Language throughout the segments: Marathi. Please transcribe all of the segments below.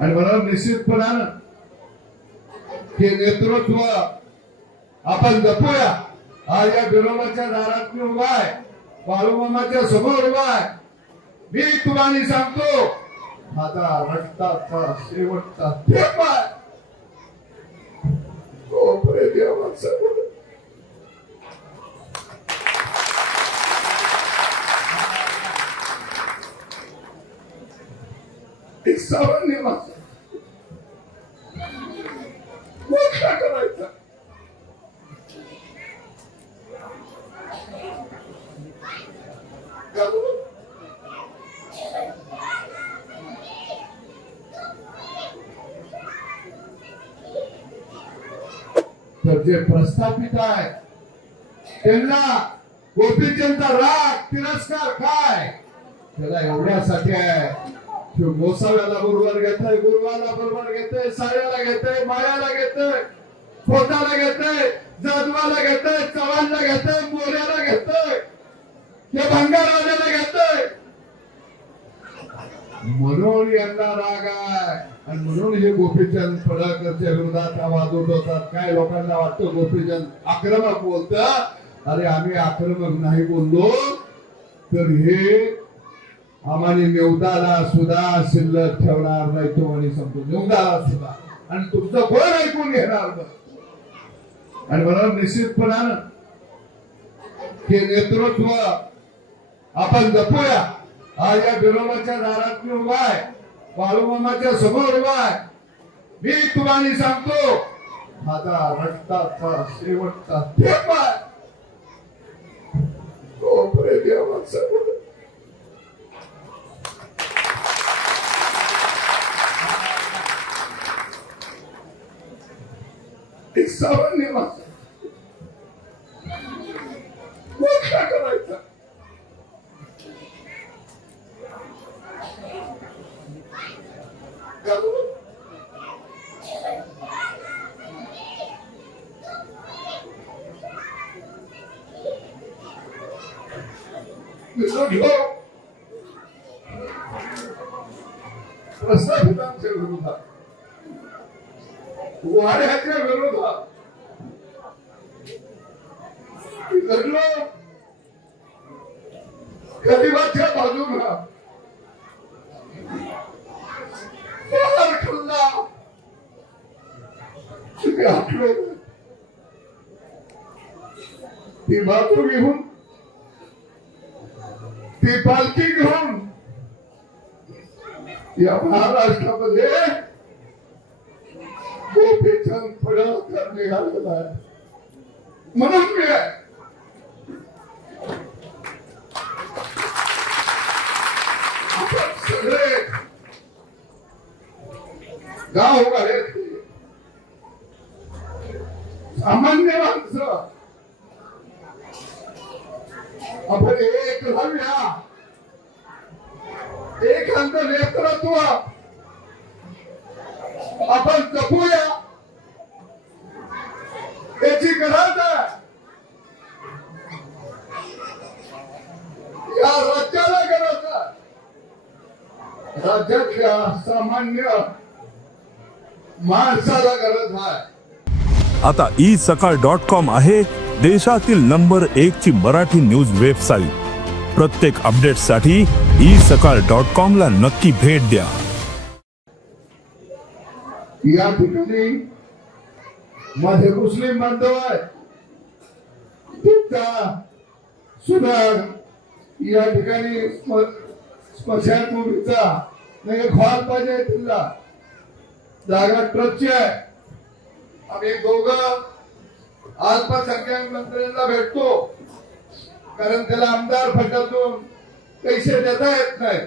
आणि म्हणून निश्चितपणानं हे नेतृत्व आपण जपूया. आज या विरोधाच्या दारात मी उभा आहे. बाळूमामाच्या समोर उभा आहे. मी तुम्हाला सांगतो माझा रक्ताचा शेवटचा थेंब आहे. प्रस्थापित आहे त्यांना गोपीचंदचा राग तिरस्कार काय त्याला एवढ्यासाठी आहे गोसाव्याला बरोबर घेतय गुरुवाला बरोबर घेतय साऱ्याला घेतय मायाला घेतोय खोटाला घेतय जाधवाला घेतय चव्हाणला घेतय मोऱ्याला हे भंगार राजाला घेतय. म्हणून यांना राग आहे. आणि म्हणून हे गोपीचंद फडळकरच्या विरोधात आवाज उठवतात काय लोकांना वाटतं गोपीचंद आक्रमक बोलत? अरे आम्ही आक्रमक नाही बोललो. तर हे आम्हाला निवदाला सुद्धा शिल्लक ठेवणार नाही तो आणि समजतो निवदाला सुद्धा. आणि तुमचं कोण ऐकून घेणार आणि म्हणून निश्चितपणानं हे नेतृत्व आपण जपूया. हा या विरोधाच्या दारात मी उभा आहे. बाळूमामाच्या समोर उभा आहे. मी तुम्हाला सांगतो माझा रक्ताचा शेवटचा थेंब आहे. तो पुढे देवाचं एक सामान्य माणूस मोठा करायचा विरोध प्रस्थापितांच्या विरोधात वाड्याच्या विरोधात. लढलो गरिबाच्या बाजूला. फार खल्ला. तुम्ही आपले. ती बाजू घेऊन. ती पालखी घेऊन. या महाराष्ट्रामध्ये गोपीचंद फडळकर निघालेला आहे. म्हणून मी आहे आपण सगळे गाव गाड्यात सामान्य माणसं आपण एक हव्या एखाद नेतृत्व आपण जपूया. याची गरज आहे. या राज्याला गरज आहे. राज्यातल्या सामान्य माणसाला गरज आहे. आता ई सकाळ डॉट कॉम आहे देशातील नंबर एक ची मराठी न्यूज वेबसाईट प्रत्येक अपडेटसाठी ई सकाळ डॉट कॉम ला नक्की भेट द्या. या ठिकाणी माझे मुस्लिम बांधव आहेत. तुमचा सुद्धा या ठिकाणी स्म- स्मशानभूमीचा नाही हॉल पाहिजे तिला जागा ट्रस्टची आहे. आम्ही दोघं अल्पसंख्याक मंत्र्यांना भेटतो. कारण त्याला आमदार फटातून पैसे देता येत नाही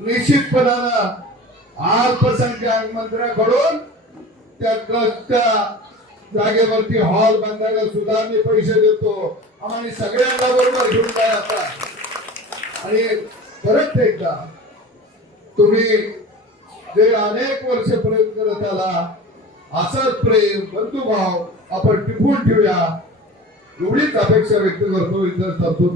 निश्चितपणाला अल्पसंख्याक मंत्र्याकडून त्या ट्रस्टच्या जागेवरती हॉल बांधायला सुद्धा मी पैसे देतो. आम्हाला सगळ्यांना बरोबर घेऊन जाय आता. आणि परत एकदा तुम्ही जे अनेक वर्ष प्रेम करत आला असंच प्रेम बंधुभाव आपण टिकून ठेवूया. एवढीच अपेक्षा व्यक्त करतो इतर करतो